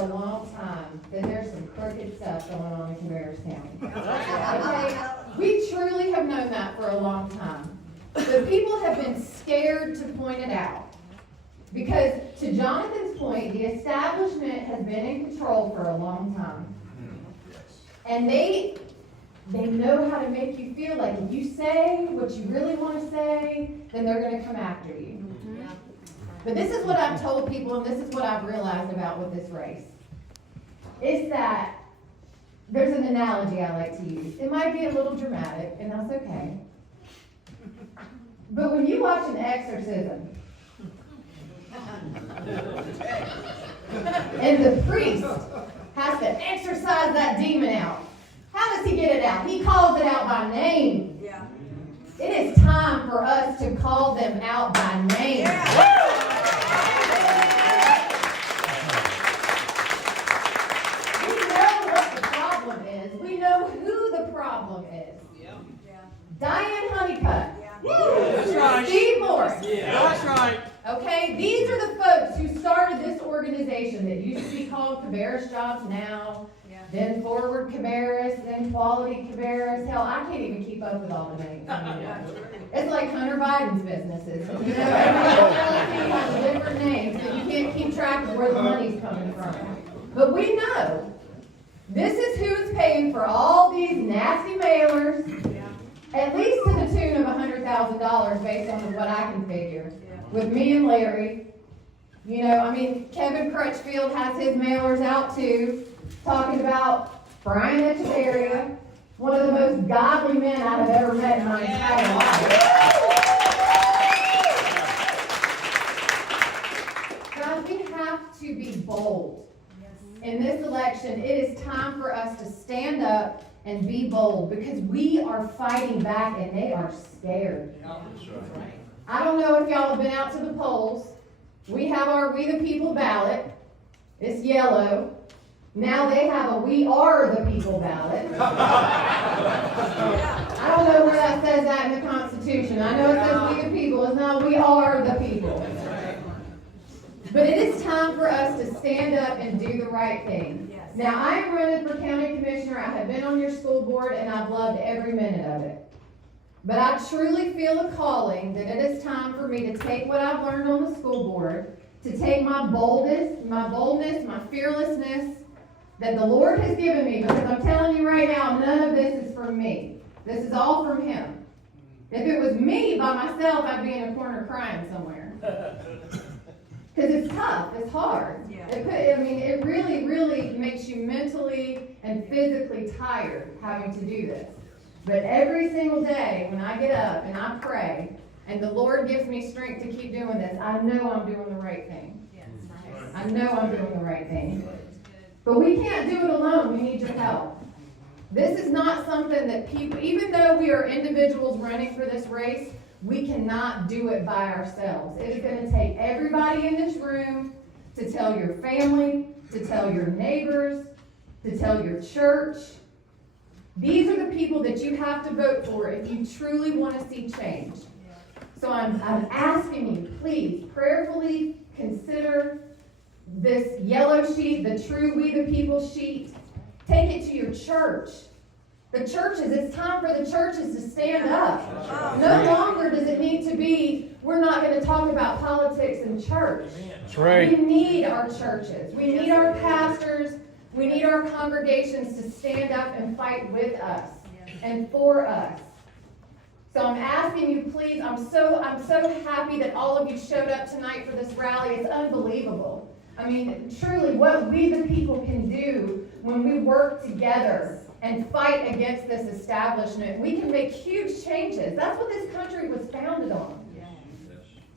a long time that there's some crooked stuff going on in Cabarrus County. Okay? We truly have known that for a long time. But people have been scared to point it out. Because, to Jonathan's point, the establishment has been in control for a long time. And they know how to make you feel like if you say what you really want to say, then they're going to come after you. But this is what I've told people, and this is what I've realized about with this race. Is that there's an analogy I like to use. It might be a little dramatic, and that's okay. But when you watch an exorcism, and the priest has to exorcise that demon out, how does he get it out? He calls it out by name. Yeah. It is time for us to call them out by name. Yeah. We know what the problem is. We know who the problem is. Yeah. Diane Honeycutt. Woo! That's right. Steve Morris. Yeah. That's right. Okay, these are the folks who started this organization that used to be called Cabarrus Jobs Now, then Forward Cabarrus, then Quality Cabarrus. Hell, I can't even keep up with all the names. It's like Hunter Biden's businesses. You know, every has different names, so you can't keep track of where the money's coming from. But we know this is who is paying for all these nasty mailers, at least to the tune of $100,000 based on what I can figure. With me and Larry, you know, I mean, Kevin Crutchfield has his mailers out too, talking about Brian Echeverria, one of the most godly men I have ever met in my entire life. Guys, we have to be bold. In this election, it is time for us to stand up and be bold because we are fighting back and they are scared. I don't know if y'all have been out to the polls. We have our We the People ballot. It's yellow. Now they have a We Are the People ballot. I don't know where that says that in the Constitution. I know it says We the People. It's not We Are the People. But it is time for us to stand up and do the right thing. Now, I am running for county commissioner. I have been on your school board, and I've loved every minute of it. But I truly feel a calling that it is time for me to take what I've learned on the school board, to take my boldness, my fearlessness that the Lord has given me, because I'm telling you right now, none of this is from me. This is all from Him. If it was me by myself, I'd be in a corner crying somewhere. Because it's tough, it's hard. Yeah. It really, really makes you mentally and physically tired having to do this. But every single day when I get up and I pray, and the Lord gives me strength to keep doing this, I know I'm doing the right thing. Yes. I know I'm doing the right thing. But we can't do it alone. We need your help. This is not something that people, even though we are individuals running for this race, we cannot do it by ourselves. It is going to take everybody in this room to tell your family, to tell your neighbors, to tell your church. These are the people that you have to vote for if you truly want to see change. So I'm asking you, please, prayerfully consider this yellow sheet, the true We the People sheet. Take it to your church. The churches, it's time for the churches to stand up. No longer does it need to be, we're not going to talk about politics in church. That's right. We need our churches. We need our pastors. We need our congregations to stand up and fight with us and for us. So I'm asking you, please, I'm so happy that all of you showed up tonight for this rally. It's unbelievable. I mean, truly, what we the people can do when we work together and fight against this establishment, we can make huge changes. That's what this country was founded on.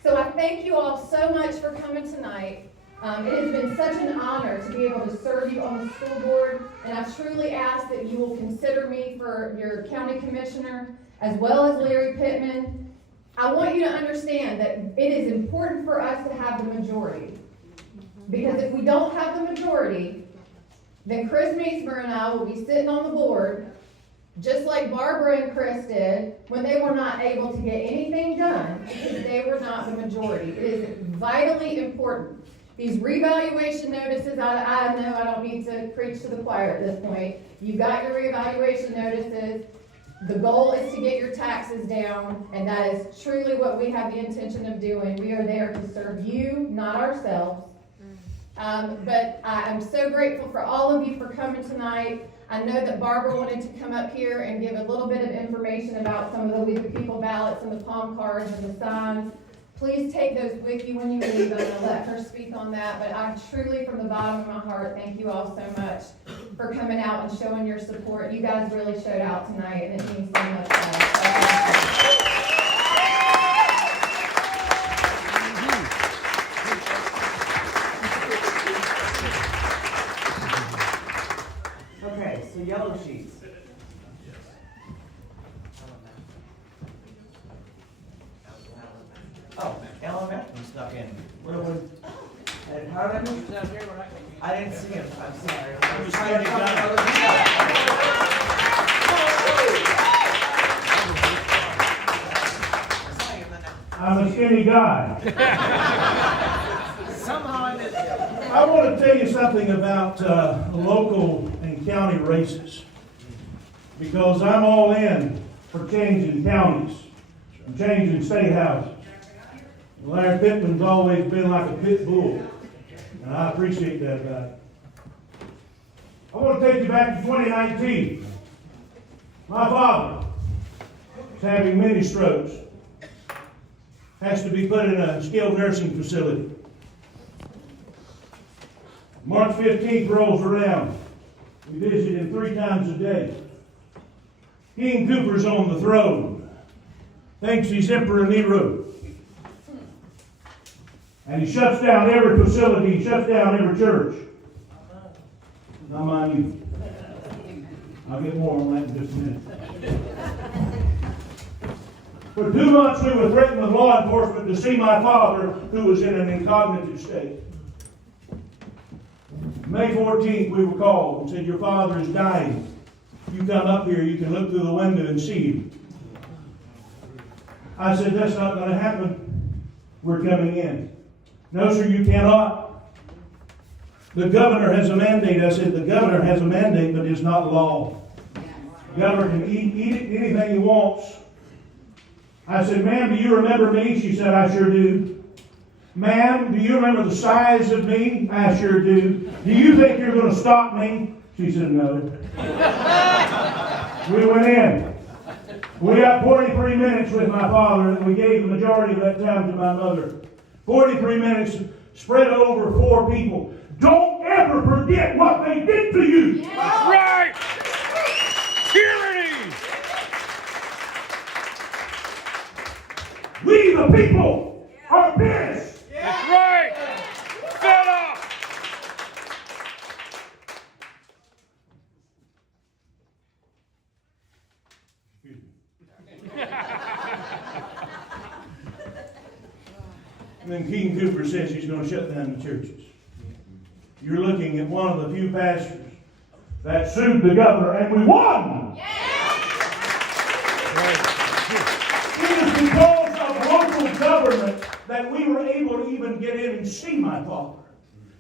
So I thank you all so much for coming tonight. It has been such an honor to be able to serve you on the school board, and I truly ask that you will consider me for your county commissioner, as well as Larry Pittman. I want you to understand that it is important for us to have the majority. Because if we don't have the majority, then Chris Meesmer and I will be sitting on the board, just like Barbara and Chris did, when they were not able to get anything done because they were not the majority. It is vitally important. These revaluation notices, I know I don't need to preach to the choir at this point. You got your reevaluation notices. The goal is to get your taxes down, and that is truly what we have the intention of doing. We are there to serve you, not ourselves. But I'm so grateful for all of you for coming tonight. I know that Barbara wanted to come up here and give a little bit of information about some of the We the People ballots and the palm cards and the signs. Please take those with you when you leave. I'm going to let her speak on that. But I'm truly, from the bottom of my heart, thank you all so much for coming out and showing your support. You guys really showed out tonight, and it means so much to us. Okay, so yellow sheets. Oh, Alan Mashburn snuck in. And how did I move? I didn't see him. I'm sorry. I was trying to I'm a skinny guy. Somehow I did. I want to tell you something about local and county races, because I'm all in for changing counties and changing state houses. Larry Pittman's always been like a pit bull, and I appreciate that about it. I want to take you back to 2019. My father is having many strokes, has to be put in a skilled nursing facility. March 15th rolls around. We visit him 3 times a day. King Cooper's on the throne. Thinks he's Emperor Nero. And he shuts down every facility, he shuts down every church. Not mind you. I'll get more on that in just a minute. For 2 months we were threatened with law enforcement to see my father, who was in an incognitive state. May 14th we were called and said, your father is dying. You come up here, you can look through the window and see him. I said, that's not going to happen. We're coming in. No, sir, you cannot. The governor has a mandate. I said, the governor has a mandate, but it's not law. The governor can eat anything he wants. I said, ma'am, do you remember me? She said, I sure do. Ma'am, do you remember the size of me? I sure do. Do you think you're going to stop me? She said, no. We went in. We got 43 minutes with my father, and we gave the majority of that time to my mother. 43 minutes spread over 4 people. Don't ever forget what they did to you. That's right! Tyranny! We the people are pissed. That's right! Fed up! And then King Cooper says he's going to shut down the churches. You're looking at one of the few pastors that sued the governor, and we won! It is because of local government that we were able to even get in and see my father.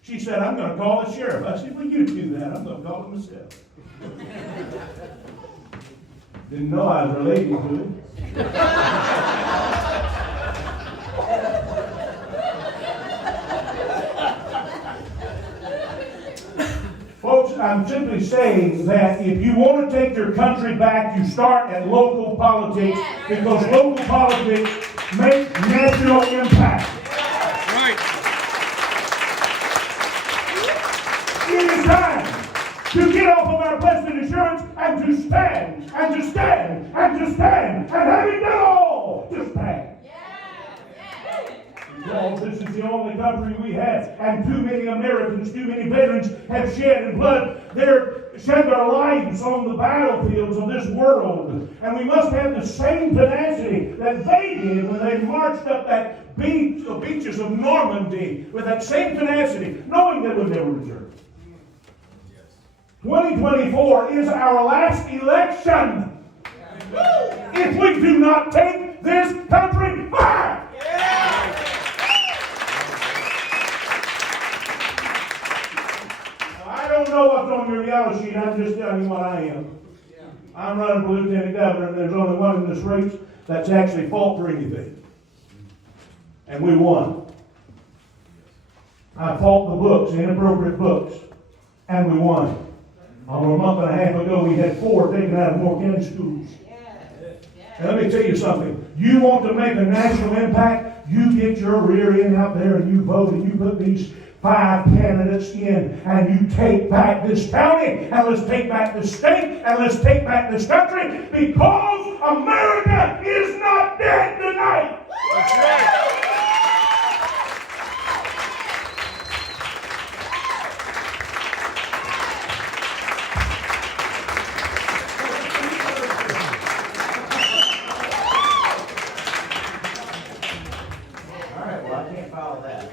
She said, I'm going to call the sheriff. I said, well, you do that. I'm going to call him myself. Didn't know I was related to him. Folks, I'm simply saying that if you want to take your country back, you start at local politics, because local politics make national impact. Right. It is time to get off of our blessed assurance and to stand, and to stand, and to stand, and having done all, to stand. Because this is the only country we have, and too many Americans, too many veterans have shed their lives on the battlefields of this world. And we must have the same tenacity that they did when they marched up that beach, the beaches of Normandy, with that same tenacity, knowing they would never return. 2024 is our last election. If we do not take this country back. know what's on your yellow sheet, I'm just telling you what I am. I'm running for lieutenant governor, and there's only one in this race that's actually fought for anything. And we won. I fought the books, inappropriate books, and we won. Although a month and a half ago, we had 4 taken out of Moore County schools. And let me tell you something. You want to make a national impact, you get your rear end out there and you vote and you put these 5 candidates in and you take back this county and let's take back this state and let's take back this country because America is not dead tonight. That's right. All right, well, I can't follow that.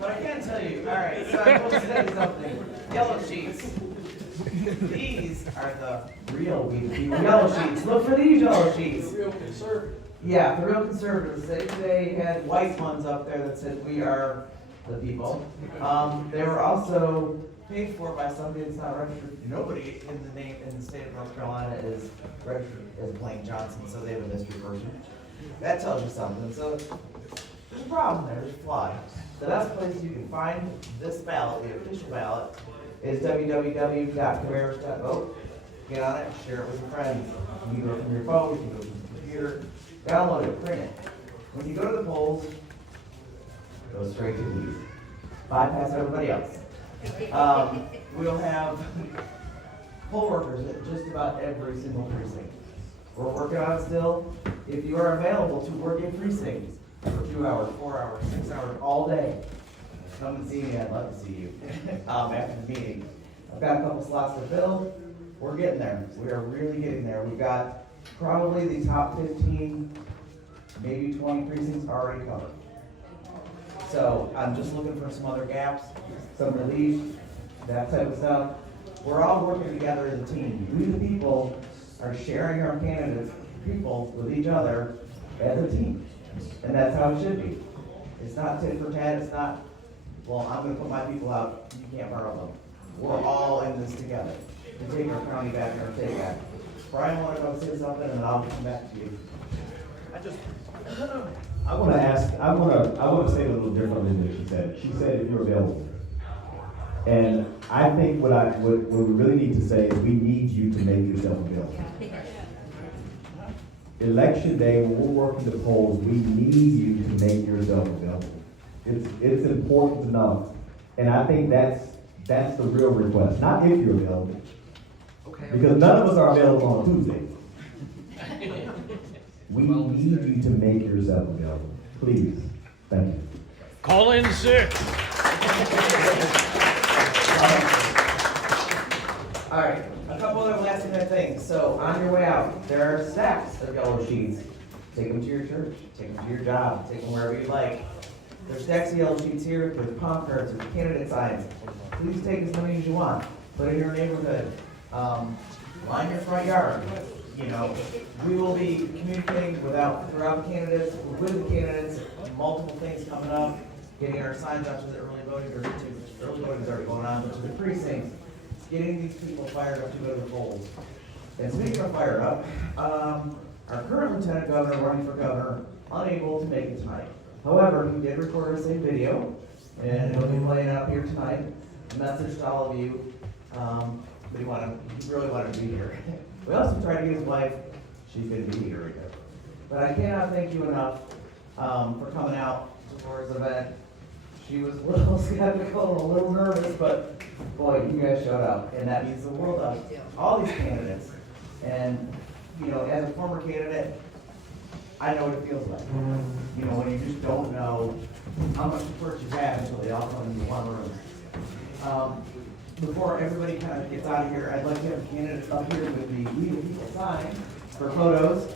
But I can tell you, all right, so I will say something. Yellow sheets. These are the real yellow sheets. Look for these yellow sheets. The real conservative. Yeah, the real conservatives. They had white ones up there that said, "We are the people." They were also paid for by somebody that's not registered. Nobody in the state of North Carolina is registered as Blaine Johnson, so they have a mystery person. That tells you something. So there's a problem there. There's a flaw. The best place you can find this ballot, the official ballot, is www.cabarrus.vote. Get on it, share it with your friends. You can go from your phone, you can go from your computer, download it, print it. When you go to the polls, go straight to these. Bypass everybody else. We'll have poll workers at just about every single precinct. We're working on it still. If you are available to work in precincts for 2 hours, 4 hours, 6 hours, all day, come and see me. I'd love to see you after the meeting. I've got a couple slots to fill. We're getting there. We are really getting there. We've got probably the top 15, maybe 20 precincts already covered. So I'm just looking for some other gaps, some relief, that type of stuff. We're all working together as a team. We the people are sharing our candidates, people, with each other as a team. And that's how it should be. It's not tit for tat. It's not, well, I'm going to put my people out. You can't borrow them. We're all in this together. We take our county back and our state back. Brian, want to go say something, and then I'll come back to you. I want to say it a little differently than she said. She said if you're available. And I think what we really need to say is we need you to make yourself available. Election day, when we're working the polls, we need you to make yourself available. It's important enough. And I think that's the real request, not if you're available. Because none of us are available on Tuesday. We need you to make yourself available. Please. Thank you. Call in sick. All right, a couple other last minute things. So on your way out, there are stacks of yellow sheets. Take them to your church, take them to your job, take them wherever you like. There's stacks of yellow sheets here, there's palm cards, there's candidate signs. Please take as many as you want. Put it in your neighborhood. Line your front yard. You know, we will be communicating throughout the candidates, with the candidates, multiple things coming up, getting our signs out to the early voting, or early voting is already going on, but to the precincts, getting these people fired up to go to the polls. And speaking of fired up, our current lieutenant governor running for governor, unable to make it tonight. However, he did record us a video, and it'll be playing out here tonight. A message to all of you. He really wanted to be here. We also tried to get his wife. She's going to be here right now. But I cannot thank you enough for coming out to Laura's event. She was a little skeptical, a little nervous, but boy, you guys showed up, and that means the world to all these candidates. And you know, as a former candidate, I know what it feels like. You know, when you just don't know how much support you have until they all come into one room. Before everybody kind of gets out of here, I'd like to have a candidate up here with the We the People sign for photos.